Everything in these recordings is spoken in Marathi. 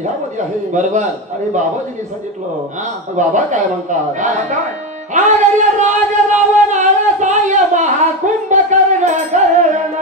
ह्यामध्ये आहे. बरोबर. आणि बाबाजीने सांगितलं. हा. बाबा काय म्हणतात? राग रावणाला साय महाकुंभकर्ण कर्ण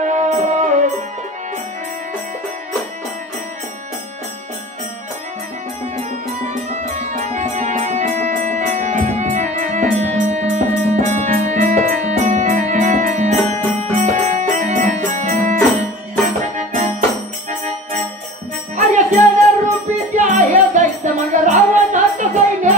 रूपी त्या आहे दैत्य मग रावणाचं सैन्य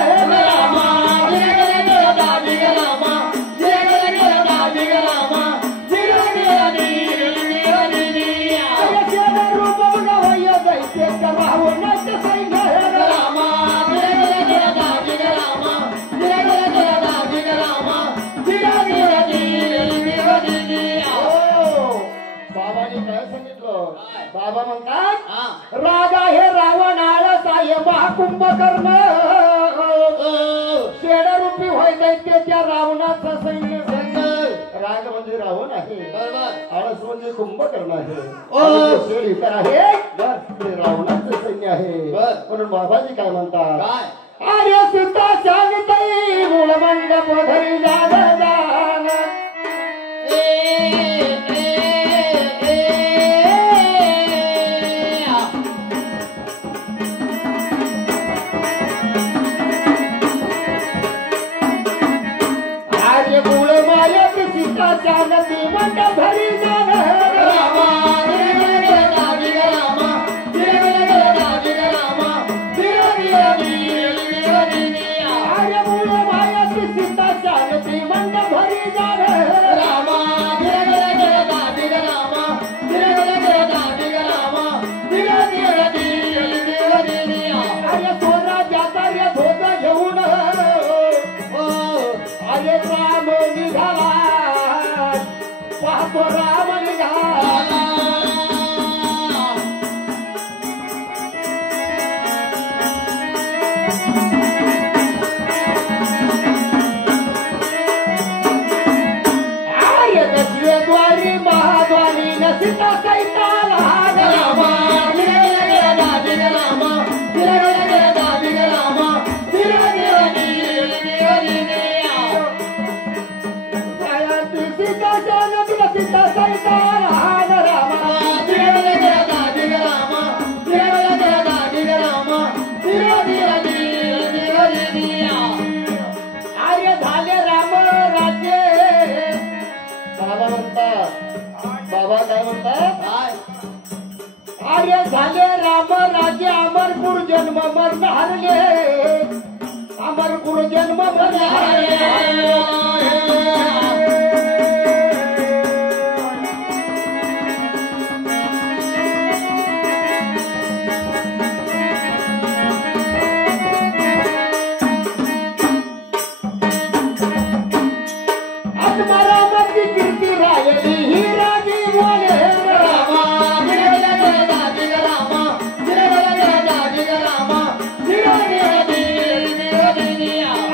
बाबा म्हणतात राजा हे रावणाला साय महाकुंभकर्ण शेडरूपी होय दैत्याच्या रावणाचं सैन्य. राग म्हणजे रावण आहे. बरोबर. आळस म्हणजे कुंभकर्ण आहे. शेड इतर आहे ते रावणाचं सैन्य आहे. म्हणून बाबाजी काय म्हणतात? काय? आर्य सीता शांतई मूळ मंडप धरी जाण जानती मंडप भरी जाण सीता जानती मंडप भरी जाण सोना जाता रे धोत घेऊन अरे राम निघाला पाहतो राम निघाला. आर्य दक्षिण द्वारी महाद्वारी न सीता सैताला आर्य झाले राम राज्य. बाबा म्हणतात. बाबा काय म्हणतात? आर्य झाले राम राज्य अमरपूर जन्म मरण हरले अमरपूर जन्म मरण हरले. आत्मारामाची कीर्ती राहिली ही राजी बोले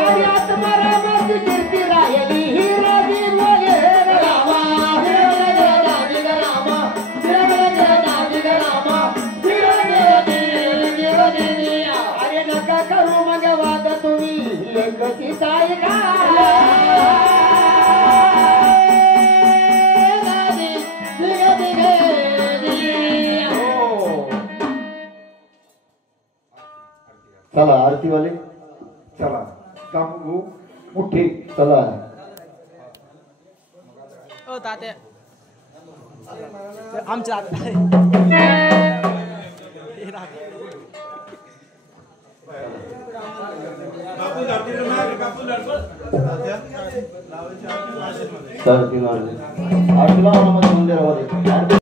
आत्मारामाची कीर्ती राहिली ही राजी बोले अरे नका करू मग वाद तुम्ही लेखची ताई का चला आरती वाले चला तांबू मुठे चला. ओ तात्या आमच्या आरतीला मंदिरामध्ये